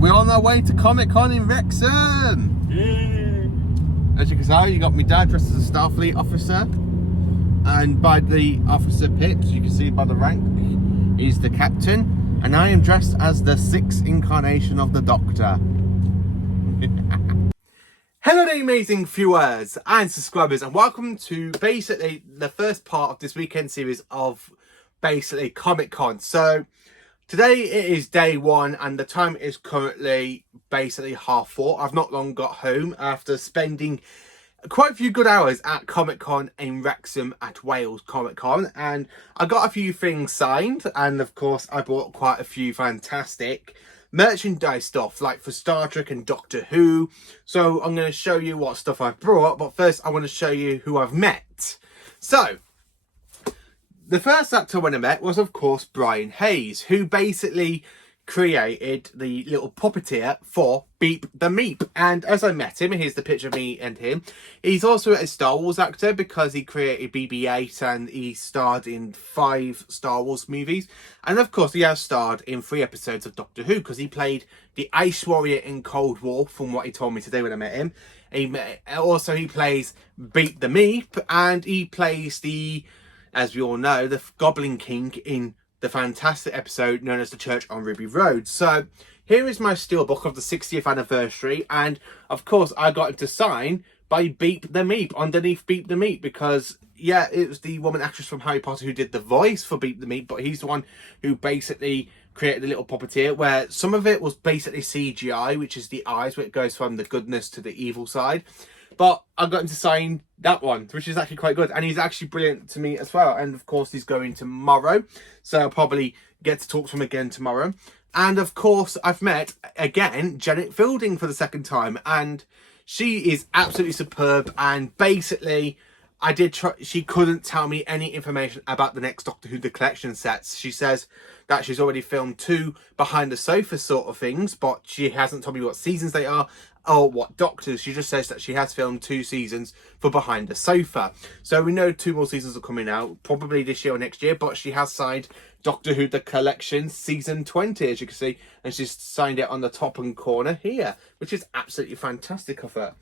We're on our way to Comic-Con in Wrexham. Yay. As you can see, you got my dad dressed as a Starfleet officer, and by the officer pips, you can see by the rank, he's the captain, and I am dressed as the 6th incarnation of the Doctor. Hello there, amazing viewers and subscribers, and welcome to basically the first part of this weekend series of basically Comic-Con. So today it is day one and the time is currently basically 4:30. I've not long got home after spending quite a few good hours at Comic-Con in Wrexham at Wales Comic-Con, and I got a few things signed, and of course I bought quite a few fantastic merchandise stuff like for Star Trek and Doctor Who. So I'm going to show you what stuff I've brought, but first I want to show you who I've met. So the first actor when I met was, of course, Brian Hayes, who basically created the little puppeteer for Beep the Meep. And as I met him, here's the picture of me and him. He's also a Star Wars actor because he created BB-8 and he starred in 5 Star Wars movies. And of course, he has starred in 3 episodes of Doctor Who because he played the Ice Warrior in Cold War, from what he told me today when I met him. He plays Beep the Meep, and he plays the, as we all know, the Goblin King in the fantastic episode known as The Church on Ruby Road. So here is my steelbook of the 60th anniversary, and of course I got him to sign by Beep the Meep, underneath Beep the Meep, because yeah, it was the woman actress from Harry Potter who did the voice for Beep the Meep, but he's the one who basically created the little puppeteer, where some of it was basically CGI, which is the eyes, where it goes from the goodness to the evil side. But I got him to sign that one, which is actually quite good. And he's actually brilliant to me as well. And of course, he's going tomorrow, so I'll probably get to talk to him again tomorrow. And of course, I've met, again, Janet Fielding for the second time. And she is absolutely superb. And basically, I did try, she couldn't tell me any information about the next Doctor Who The Collection sets. She says that she's already filmed 2 behind the sofa sort of things, but she hasn't told me what seasons they are or what Doctors. She just says that she has filmed 2 seasons for Behind the Sofa. So we know 2 more seasons are coming out, probably this year or next year, but she has signed Doctor Who The Collection Season 20, as you can see, and she's signed it on the top and corner here, which is absolutely fantastic of her.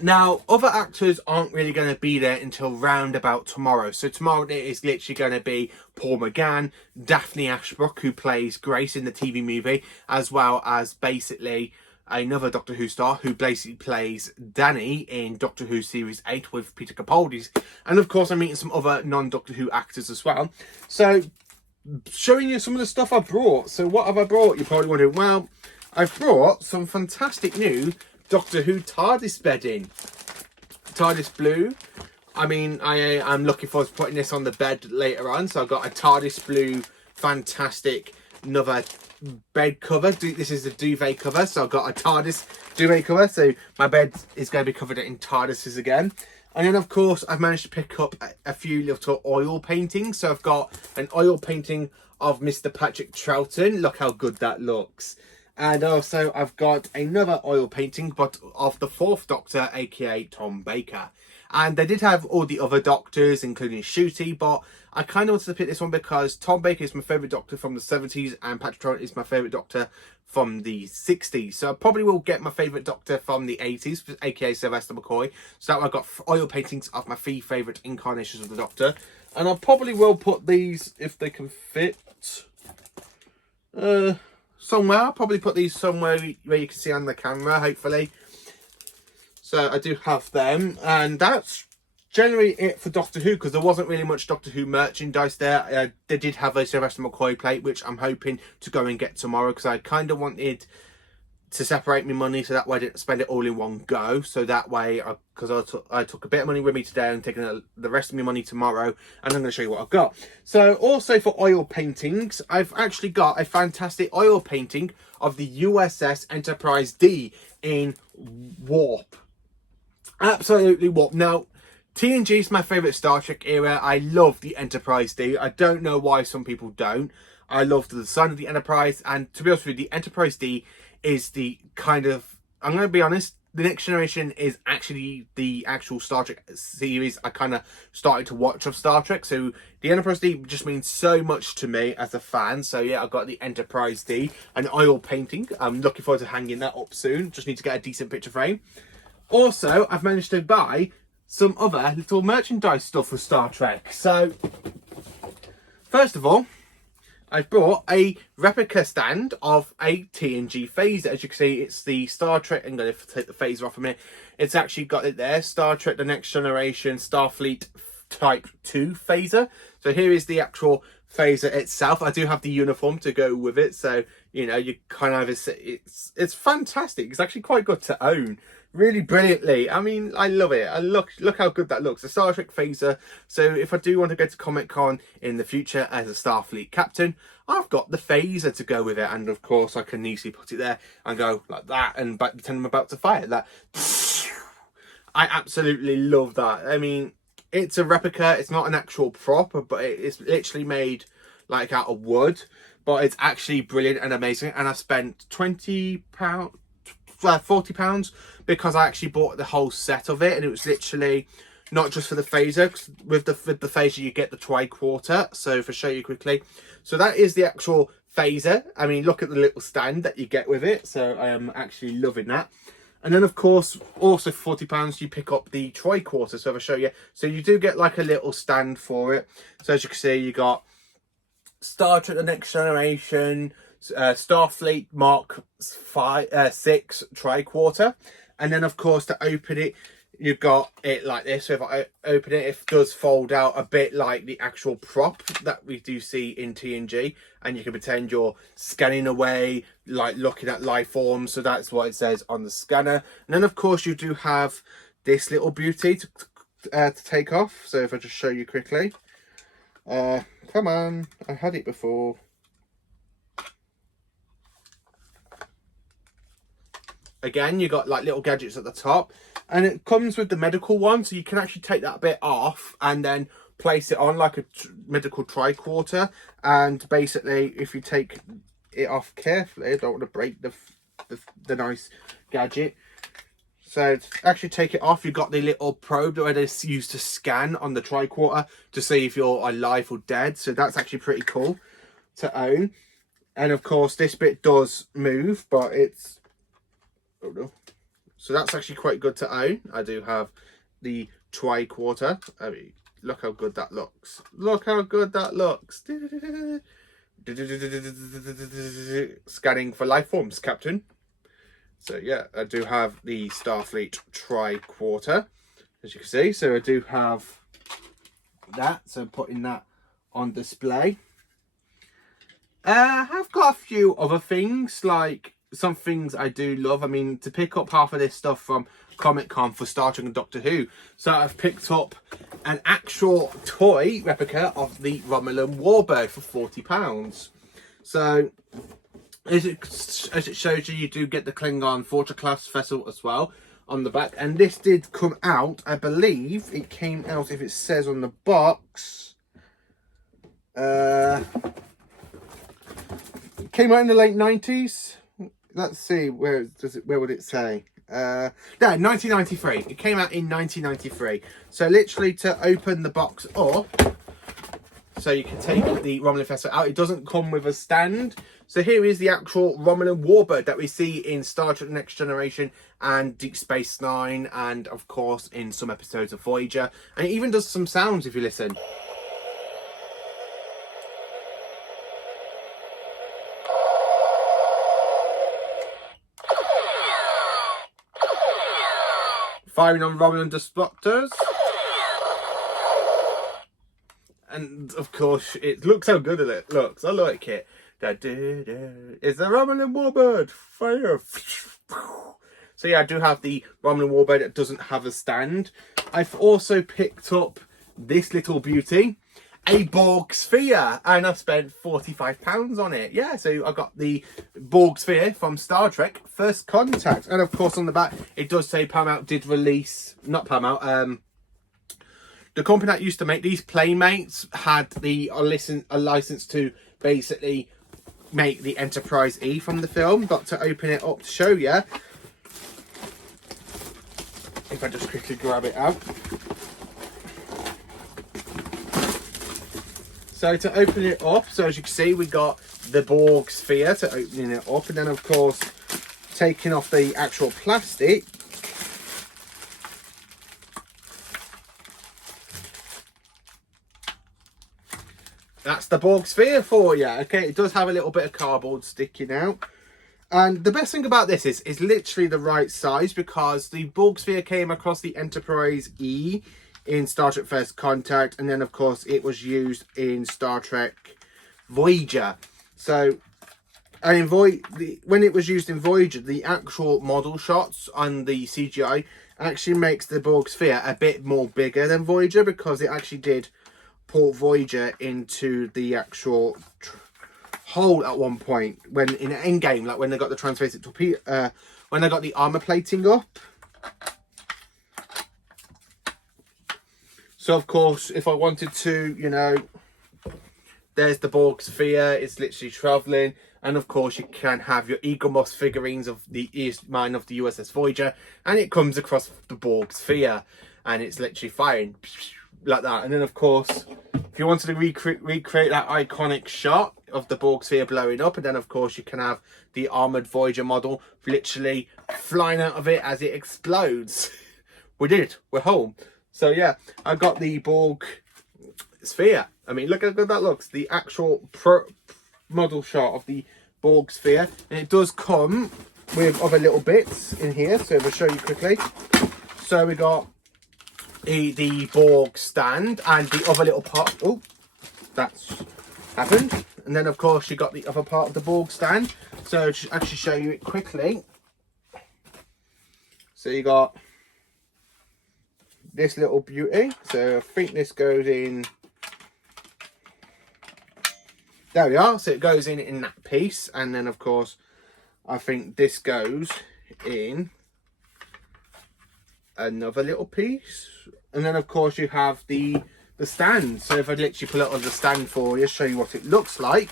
Now, other actors aren't really going to be there until round about tomorrow. So tomorrow it is literally going to be Paul McGann, Daphne Ashbrook, who plays Grace in the TV movie, as well as basically another Doctor Who star who basically plays Danny in Doctor Who Series 8 with Peter Capaldi. And of course, I'm meeting some other non-Doctor Who actors as well. So, showing you some of the stuff I brought. So what have I brought? You're probably wondering, well, I've brought some fantastic new Doctor Who TARDIS bedding. TARDIS blue. I mean, I'm looking forward to putting this on the bed later on. So I've got a TARDIS blue, fantastic, another bed cover. This is the duvet cover. So I've got a TARDIS duvet cover. So my bed is going to be covered in TARDISes again. And then, of course, I've managed to pick up a few little oil paintings. So I've got an oil painting of Mr. Patrick Troughton. Look how good that looks. And also, I've got another oil painting, but of the 4th Doctor, aka Tom Baker. And they did have all the other Doctors, including Ncuti, but I kind of wanted to pick this one because Tom Baker is my favourite Doctor from the 70s, and Patrick Troughton is my favourite Doctor from the 60s. So I probably will get my favourite Doctor from the 80s, aka Sylvester McCoy. So that way I've got oil paintings of my 3 favourite incarnations of the Doctor. And I probably will put these, if they can fit, somewhere. I'll probably put these somewhere where you can see on the camera, hopefully. So I do have them, and that's generally it for Doctor Who, because there wasn't really much Doctor Who merchandise there. They did have a Sylvester McCoy plate, which I'm hoping to go and get tomorrow, because I kind of wanted to separate my money so that way I didn't spend it all in one go. So that way, because I took a bit of money with me today and taking the rest of my money tomorrow, and I'm going to show you what I've got. So also for oil paintings, I've actually got a fantastic oil painting of the USS Enterprise D in warp. Absolutely warp. Now, TNG is my favourite Star Trek era. I love the Enterprise D. I don't know why some people don't. I love the design of the Enterprise, and to be honest with you, the Enterprise D is the kind of, I'm going to be honest, The Next Generation is actually the actual Star Trek series I kind of started to watch of Star Trek. So the Enterprise D just means so much to me as a fan. So yeah, I've got the Enterprise D, an oil painting. I'm looking forward to hanging that up soon. Just need to get a decent picture frame. Also, I've managed to buy some other little merchandise stuff for Star Trek. So first of all, I've bought a replica stand of a TNG phaser. As you can see, it's the Star Trek. I'm going to take the phaser off a minute. It's actually got it there. Star Trek The Next Generation Starfleet Type 2 phaser. So here is the actual phaser itself. I do have the uniform to go with it. So, you know, you kind of... It's fantastic. It's actually quite good to own. Really brilliantly. I mean, I love it. Look how good that looks. A Star Trek phaser. So if I do want to go to Comic-Con in the future as a Starfleet captain, I've got the phaser to go with it. And of course, I can easily put it there and go like that and pretend I'm about to fire that. I absolutely love that. I mean, it's a replica. It's not an actual prop, but it's literally made like out of wood. But it's actually brilliant and amazing. And I spent £40 because I actually bought the whole set of it, and it was literally not just for the phaser. With the phaser you get the tricorder. So if I show you quickly, so that is the actual phaser. I mean, look at the little stand that you get with it. So I am actually loving that. And then of course, also for £40 you pick up the tricorder. So if I show you, so you do get like a little stand for it. So as you can see, you got Star Trek The Next Generation, Starfleet Mark 6 tricorder, and then of course to open it you've got it like this. So if I open it, it does fold out a bit like the actual prop that we do see in TNG, and you can pretend you're scanning away, like looking at life forms. So that's what it says on the scanner. And then of course you do have this little beauty to take off. So if I just show you quickly, come on, I had it before. Again, you got like little gadgets at the top, and it comes with the medical one, so you can actually take that bit off and then place it on like a medical tricorder. And basically, if you take it off carefully, I don't want to break the nice gadget. So to actually take it off, you've got the little probe that it's used to scan on the tricorder to see if you're alive or dead. So that's actually pretty cool to own. And of course, this bit does move, but it's... Oh no. So that's actually quite good to own. I do have the tricorder. I mean, look how good that looks. Look how good that looks. Scanning for life forms, Captain. So yeah, I do have the Starfleet tricorder, as you can see. So I do have that. So I'm putting that on display. I have got a few other things, like some things I do love. I mean, to pick up half of this stuff from Comic-Con for Star Trek and Doctor Who. So I've picked up an actual toy replica of the Romulan Warbird for £40. So as it shows you, you do get the Klingon Forger class vessel as well on the back. And this did come out, I believe it came out, if it says on the box, it came out in the late 90s. Let's see, where would it say? Yeah, 1993. It came out in 1993. So literally to open the box up, so you can take the Romulan vessel out. It doesn't come with a stand. So here is the actual Romulan Warbird that we see in Star Trek Next Generation and Deep Space Nine, and of course in some episodes of Voyager. And it even does some sounds if you listen. Firing on Romulan disruptors. And of course, it looks how good it looks. I like it. It's the Romulan Warbird. Fire. So yeah, I do have the Romulan Warbird that doesn't have a stand. I've also picked up this little beauty, a Borg Sphere, and I spent £45 on it. Yeah, so I got the Borg Sphere from Star Trek First Contact. And of course on the back, it does say Paramount did release, not Paramount, the company that used to make these, Playmates, had a license to basically make the Enterprise E from the film. But to open it up to show you, if I just quickly grab it out. So to open it up, so as you can see, we got the Borg Sphere to opening it up, and then of course taking off the actual plastic. That's the Borg Sphere for you. Okay, it does have a little bit of cardboard sticking out. And the best thing about this is literally the right size, because the Borg Sphere came across the Enterprise E in Star Trek First Contact, and then of course it was used in Star Trek Voyager. So, and when it was used in Voyager, the actual model shots on the CGI actually makes the Borg Sphere a bit more bigger than Voyager, because it actually did port Voyager into the actual hole at one point when in Endgame, like when they got the transphasic torpedo, when they got the armor plating up. So of course, if I wanted to, you know, there's the Borg Sphere. It's literally traveling, and of course you can have your Eagle Moss figurines of the East Mine of the USS Voyager, and it comes across the Borg Sphere, and it's literally firing like that. And then of course, if you wanted to recreate that iconic shot of the Borg Sphere blowing up, and then of course you can have the armored Voyager model literally flying out of it as it explodes. We did it. We're home. So yeah, I got the Borg Sphere. I mean, look how good that looks. The actual model shot of the Borg Sphere, and it does come with other little bits in here. So if I show you quickly, so we got the Borg stand and the other little part. Oh, that's happened. And then of course you got the other part of the Borg stand. So to actually show you it quickly, so you got this little beauty. So I think this goes in. There we are. So it goes in that piece, and then of course I think this goes in another little piece, and then of course you have the stand. So if I literally pull it on the stand for you, show you what it looks like.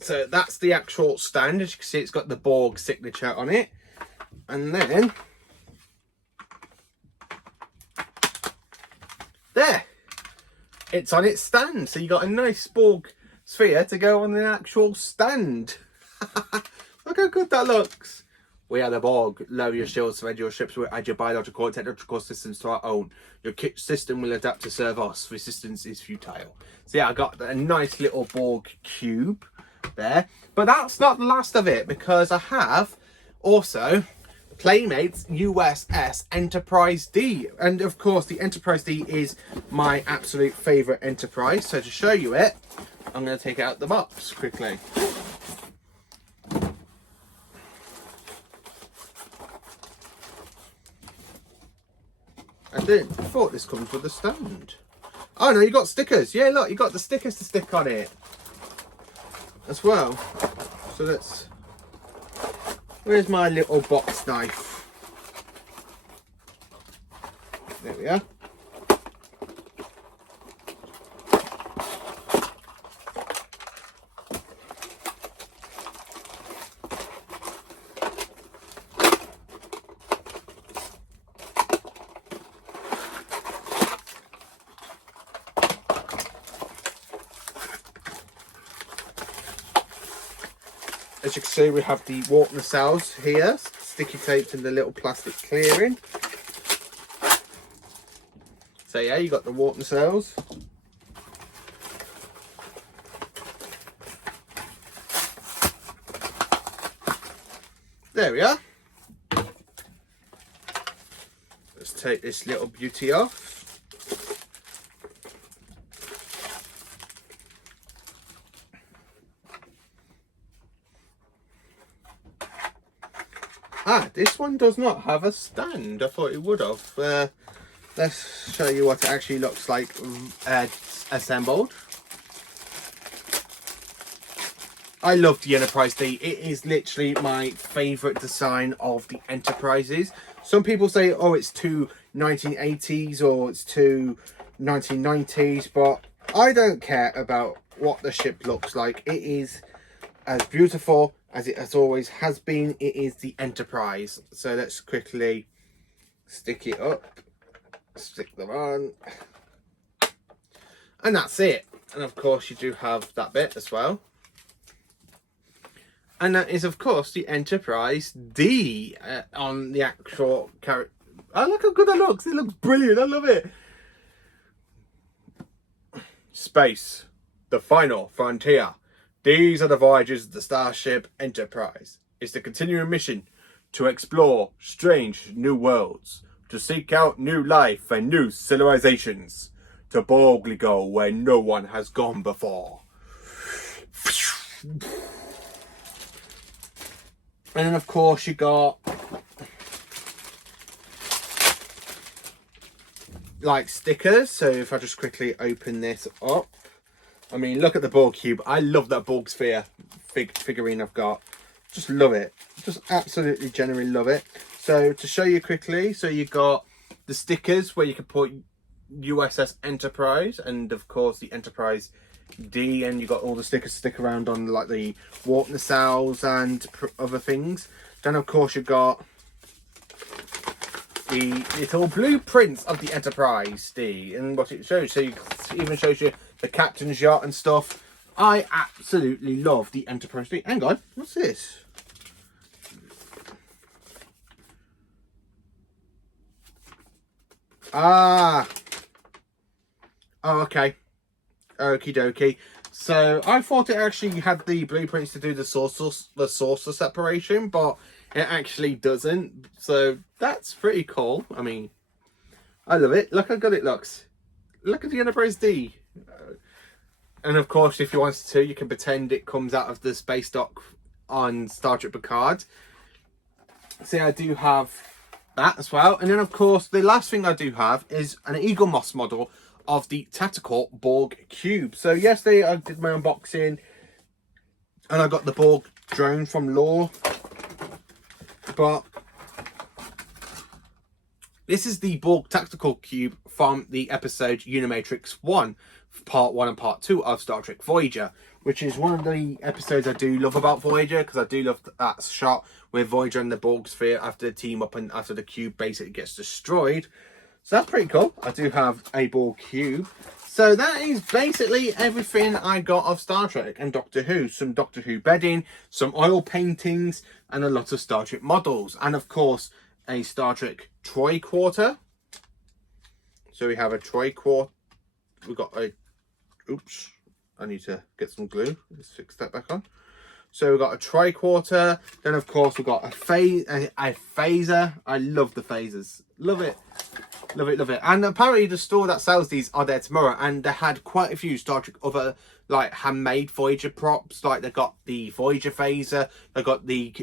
So that's the actual stand. As you can see, it's got the Borg signature on it. And then there, it's on its stand. So you got a nice Borg Sphere to go on the actual stand. Look how good that looks. We are the Borg. Lower your shields, surrender your ships, we'll add your biological and technological systems to our own. Your kit system will adapt to serve us. Resistance is futile. So yeah, I got a nice little Borg cube there. But that's not the last of it, because I have also Playmates USS Enterprise D. And of course the Enterprise D is my absolute favourite Enterprise. So to show you it, I'm going to take it out the box quickly. I thought this comes with a stand. Oh no, you got stickers. Yeah, look, you got the stickers to stick on it as well. So let's, where's my little box knife? There we are. As you can see, we have the warp nacelles here, sticky taped in the little plastic clearing. So yeah, you got the warp nacelles. There we are. Let's take this little beauty off. Ah, this one does not have a stand. I thought it would have. Let's show you what it actually looks like assembled. I love the Enterprise D. It is literally my favourite design of the Enterprises. Some people say, oh, it's too 1980s or it's too 1990s, but I don't care about what the ship looks like. It is as beautiful as it as always has been. It is the Enterprise. So let's quickly stick it up, stick them on, and that's it. And of course you do have that bit as well. And that is, of course, the Enterprise D on the actual character. Oh, look how good that looks. It looks brilliant. I love it. Space, the final frontier. These are the voyages of the Starship Enterprise. It's the continuing mission to explore strange new worlds, to seek out new life and new civilizations, to boldly go where no one has gone before. And then, of course, you got like stickers. So if I just quickly open this up, I mean, look at the Borg cube. I love that Bor Sphere figurine I've got. Just love it. Just absolutely genuinely love it. So to show you quickly, so you got the stickers where you can put USS Enterprise and of course the Enterprise D, and you got all the stickers stick around on like the warp nacelles and other things. Then of course you got the little blueprints of the Enterprise D and what it shows. So it even shows you the captain's yacht and stuff. I absolutely love the Enterprise D. Hang on, what's this? Ah. Oh, okay. Okie dokie. So I thought it actually had the blueprints to do the saucer separation, but it actually doesn't. So that's pretty cool. I mean, I love it. Look how good it looks. Look at the Enterprise D. And of course, if you wanted to, you can pretend it comes out of the space dock on Star Trek Picard. See, I do have that as well. And then of course, the last thing I do have is an Eagle Moss model of the tactical Borg cube. So yesterday I did my unboxing and I got the Borg drone from Lore, but this is the Borg tactical cube from the episode Unimatrix 1, part 1 and part 2 of Star Trek Voyager, which is one of the episodes I do love about Voyager, because I do love that shot with Voyager and the Borg Sphere after the team up and after the cube basically gets destroyed. So that's pretty cool. I do have a Borg cube. So that is basically everything I got of Star Trek and Doctor Who. Some Doctor Who bedding, some oil paintings, and a lot of Star Trek models. And of course, a Star Trek tricorder. So we have a tricorder. We've got a... Oops. I need to get some glue. Let's fix that back on. So we've got a tricorder. Then, of course, we've got a phaser. I love the phasers. Love it. Love it, love it. And apparently the store that sells these are there tomorrow, and they had quite a few Star Trek other like handmade Voyager props. Like they got the Voyager phaser, they got the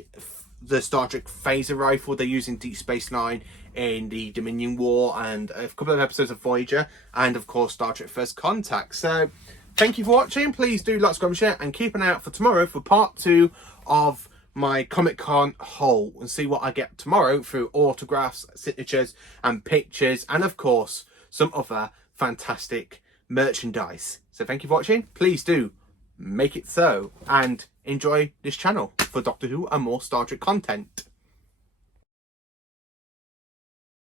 Star Trek phaser rifle they're using Deep Space Nine in the Dominion War, and a couple of episodes of Voyager, and of course Star Trek First Contact. So thank you for watching. Please do like, subscribe, and share, and keep an eye out for tomorrow for part 2 of my Comic-Con haul, and see what I get tomorrow through autographs, signatures and pictures, and of course some other fantastic merchandise. So thank you for watching. Please do make it so, and enjoy this channel for Doctor Who and more Star Trek content.